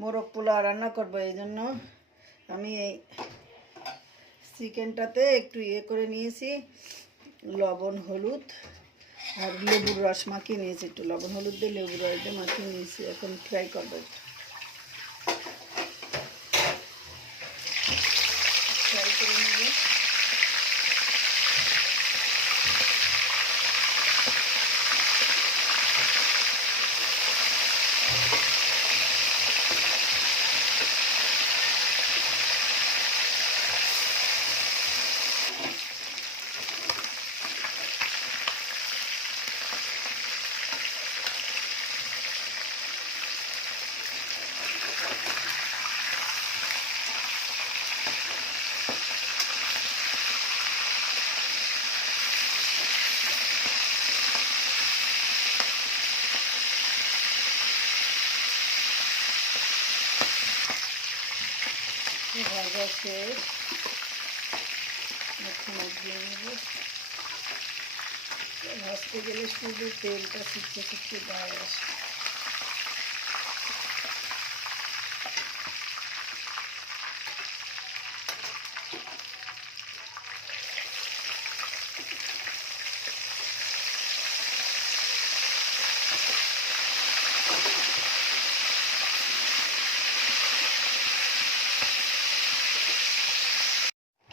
মোরগ পোলাও রান্না করবো, এই জন্য আমি এই চিকেনটাতে একটু করে নিয়েছি, লবণ হলুদ আর লেবুর রস মাখিয়ে নিয়েছি, একটু লবণ হলুদ দিয়ে লেবুর রস দিয়ে মাখিয়ে নিয়েছি। এখন ফ্রাই করবো, ফ্রাই করে নেব। ভাজা শেষ, এখন দিয়ে নেব। ভাজতে গেলে শুধু তেলটা ছিটকে ছিটকে গায়ে আসে।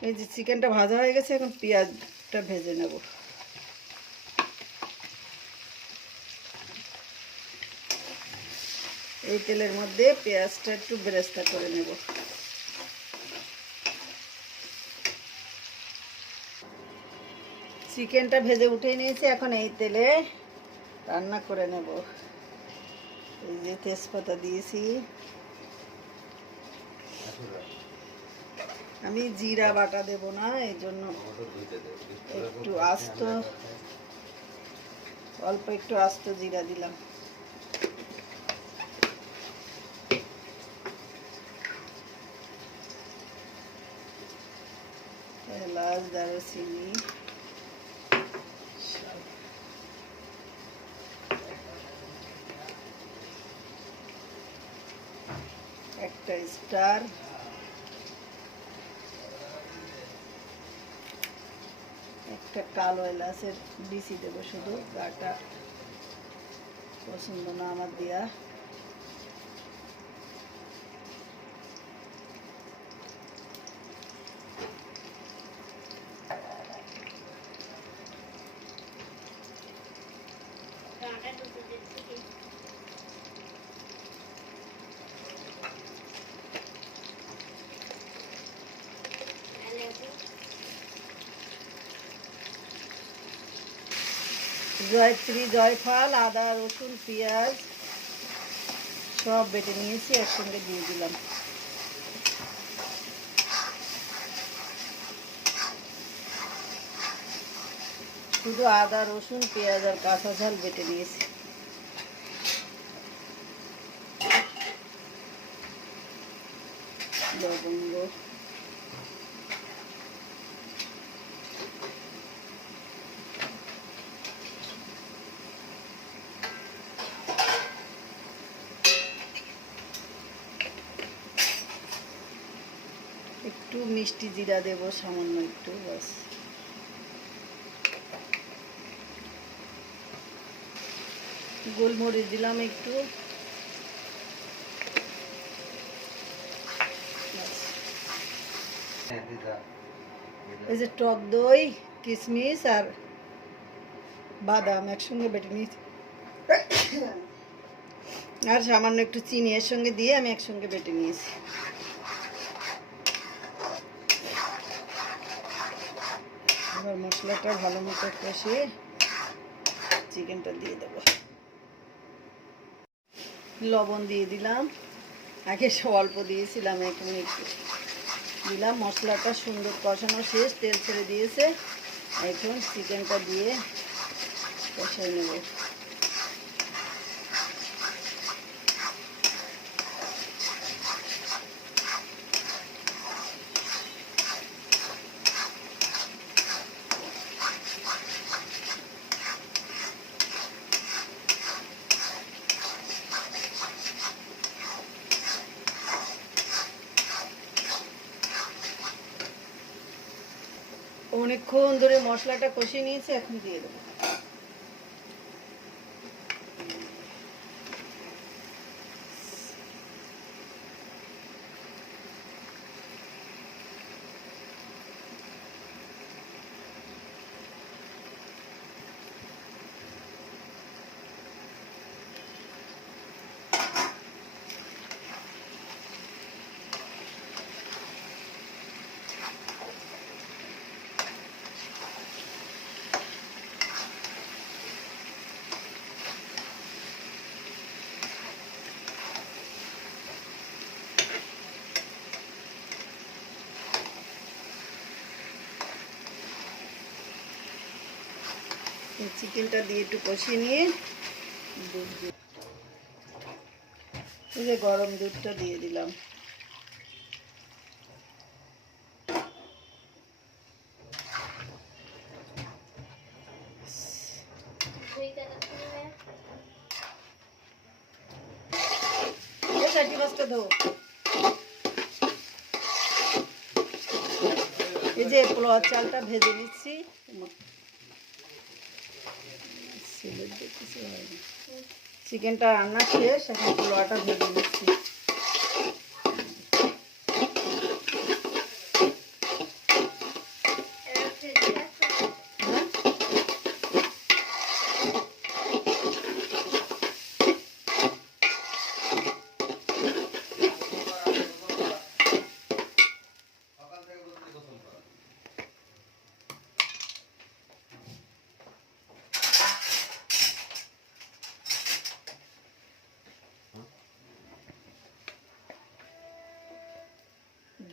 এই যে চিকেনটা ভাজা হয়ে গেছে, এখন পেঁয়াজটা ভেজে নেব। এই তেলের মধ্যে পেঁয়াজটা একটু বেরেস্তা করে নেব। চিকেনটা ভেজে উঠে নিয়েছি, এখন এই তেলে রান্না করে নেব। এই যে তেজপাতা দিয়েছি, আমি জিরা বাটা দেব না, এই জন্য একটু আস্ত, অল্প একটু আস্ত জিরা দিলাম। এলাচ, দারুচিনি, একটা স্টার, একটা কালো এলাচের বিচি দেবো, শুধু গাটা পছন্দ না আমার দিয়া। জয়ত্রী, জয়ফল, আদা, রসুন, পেঁয়াজ সব বেটে নিয়েছি, একসঙ্গে দিয়ে দিলাম। শুধু আদা, রসুন, পেঁয়াজ আর কাঁচা ঝাল বেটে নিয়েছি। লবঙ্গ, একটু মিষ্টি জিরা দেব, সামান্য একটু, বাস। গোলমরিচ দিলাম একটু, এই যে টক দই, কিশমিশ আর বাদাম একসঙ্গে বেটে নিয়েছি, আর সামান্য একটু চিনি এর সঙ্গে দিয়ে আমি একসঙ্গে বেটে নিয়েছি। এবার মশলাটা ভালো মতো কষিয়ে চিকেনটা দিয়ে দেবো। লবণ দিয়ে দিলাম, আগে সব অল্প দিয়েছিলাম, এখন একটু দিলাম। মশলাটা সুন্দর কষানো শেষ, তেল ছেড়ে দিয়েছে, এখন চিকেনটা দিয়ে কষাই নেব। অনেকক্ষণ ধরে মশলাটা কষিয়ে নিয়েছি, এখন দিয়ে দেবো। চিকেনটা দিয়ে একটু কষিয়ে নিয়ে দুধ দিয়ে, এই যে গরম দুধটা দিয়ে দিলাম। এই যে পোলাও চালটা ভেজে নিচ্ছি, চিকেনটা রান্না শেষ, এখন পোলাওটা ভেজে নিচ্ছি।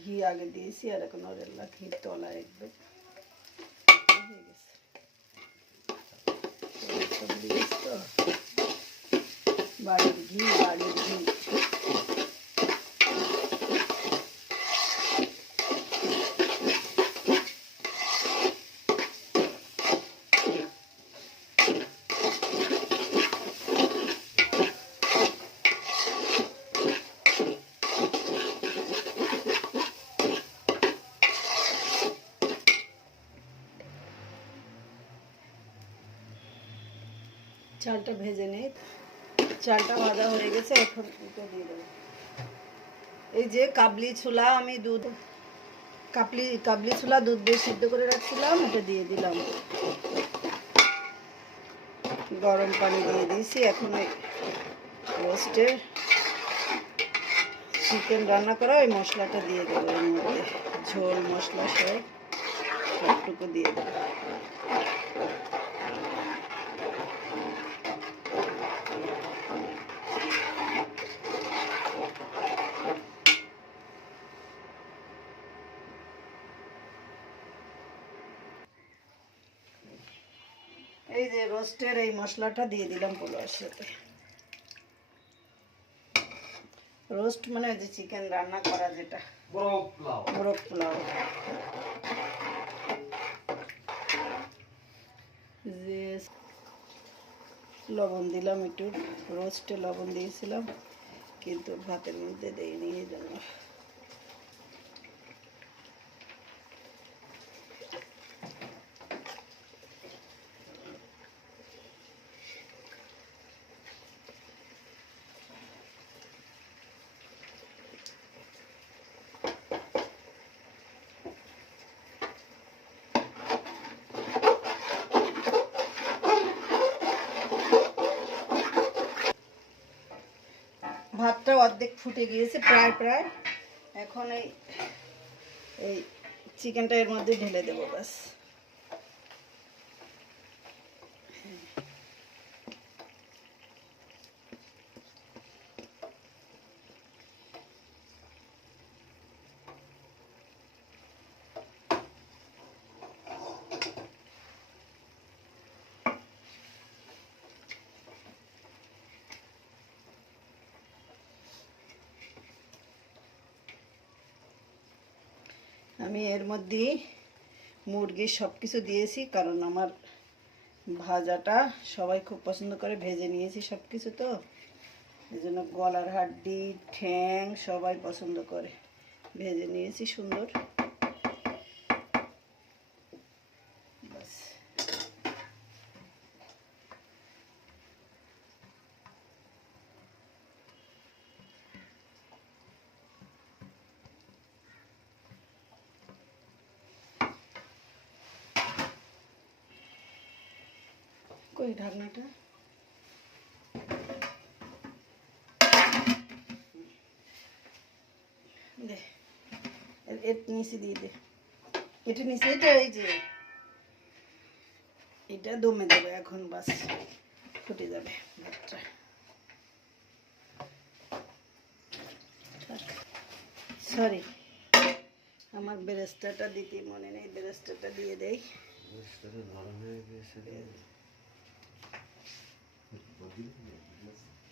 ঘি আগে দিয়েছি, আর এখন ওরেলা ঘি তলা একবে হয়ে গেছে তো, বাড়ির ঘি, বাড়ির ঘি। চালটা ভেজে নেই, চালটা ভাজা হয়ে গেছে, এখন এটা দিয়ে দেবো। এই যে কাবলি ছোলা, আমি দুধ কাবলি ছোলা দুধ দিয়ে সিদ্ধ করে রাখছিলাম, এটা দিয়ে দিলাম। গরম পানি দিয়ে দিয়েছি। এখন ওই রোস্টের চিকেন রান্না করা ওই মশলাটা দিয়ে দেবো, এর মধ্যে ঝোল মশলা সবটুকু দিয়ে দেবো। এই যে রোস্টের এই মশলাটা দিয়ে দিলাম পোলাওর সাথে। রোস্ট মানে যে চিকেন রান্না করা, যেটা মোরগ পোলাও। যে লবণ দিলাম একটু, রোস্টে লবণ দিয়েছিলাম কিন্তু ভাতের মধ্যে দেয়নি, এই জন্য। ভাতটা অর্ধেক ফুটে গিয়েছে, প্রায়। এখন এই চিকেনটা এর মধ্যে ঢেলে দেবো, ব্যাস। আমি এর মধ্যে মুরগির সব কিছু দিয়েছি, কারণ আমার ভাজাটা সবাই খুব পছন্দ করে, ভেজে নিয়েছি সব কিছু, তো এই জন্য গলার হাড্ডি, ঠ্যাং সবাই পছন্দ করে, ভেজে নিয়েছি সুন্দর। কই ঢাকনাটা? দে, এর নিচে দিয়ে দে। এটা নিচে, এটা এই যে এটা দমে দেবে এখন, বাস ফুটে যাবে ভাতটা। সরি, আমার বেরেস্তাটা দিতে মনে নেই, বেরেস্তাটা দিয়ে দেই।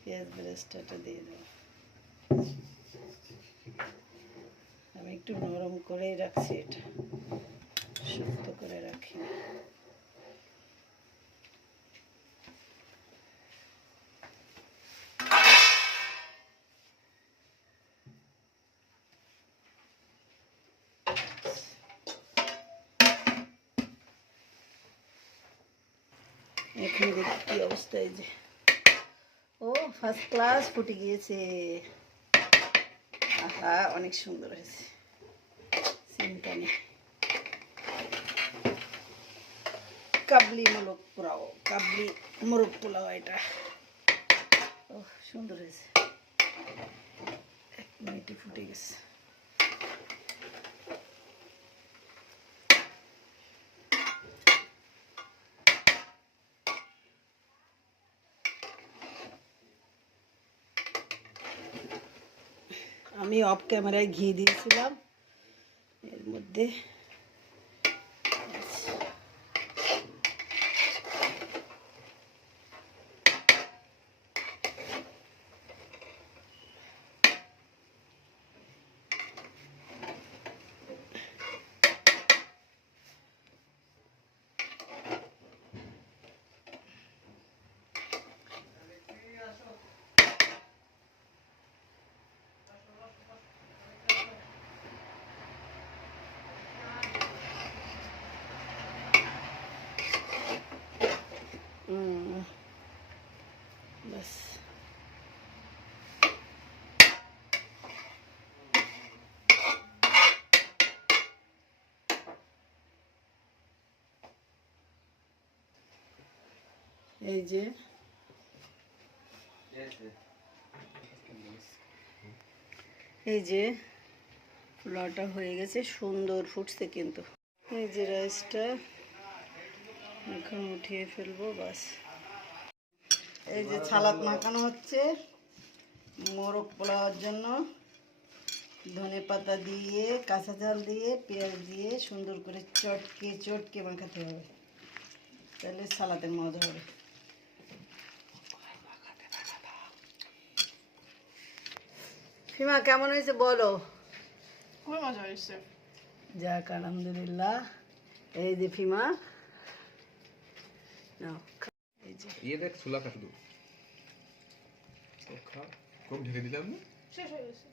পেঁয়াজ বেরেস্তাটা দিয়ে দেব। আমি একটু নরম করেই রাখছি, এটা শক্ত করে রাখি। এখন দেখি কি অবস্থা। এই যে ও ফার্স্ট ক্লাস ফুটে গিয়েছে। আহা, অনেক সুন্দর হয়েছে। চিন্তা নেই। কাবলি মোরগ পোলাও, কাবলি মোরগ পোলাও এটা। ও সুন্দর হয়েছে, 1 মিনিটে ফুটে গেছে। আমি অফ ক্যামেরায় ঘি দিয়েছিলাম এর মধ্যে। বাস এই যে পোলাওটা হয়ে গেছে, সুন্দর ফুটছে কিন্তু। এই যে রাইসটা এখন উঠিয়ে ফেলবো, বাস। এই যে সালাদ মাখানো হচ্ছে মোরগ পোলাওয়ার জন্য। ধনে পাতা দিয়ে, কাঁচা ঝাল দিয়ে, পেঁয়াজ দিয়ে সুন্দর করে চটকে চটকে মাখাতে হবে, তাহলে সালাদের মজা হবে। ফিমা কেমন হয়েছে বলো? খুবই মজা হয়েছে। যাক, আলহামদুলিল্লাহ। এই যে ফিমা, এই যে ये देख सुला कर दो। तो खा कब ढेके दिला हमने? শেষ হয়ে গেছে।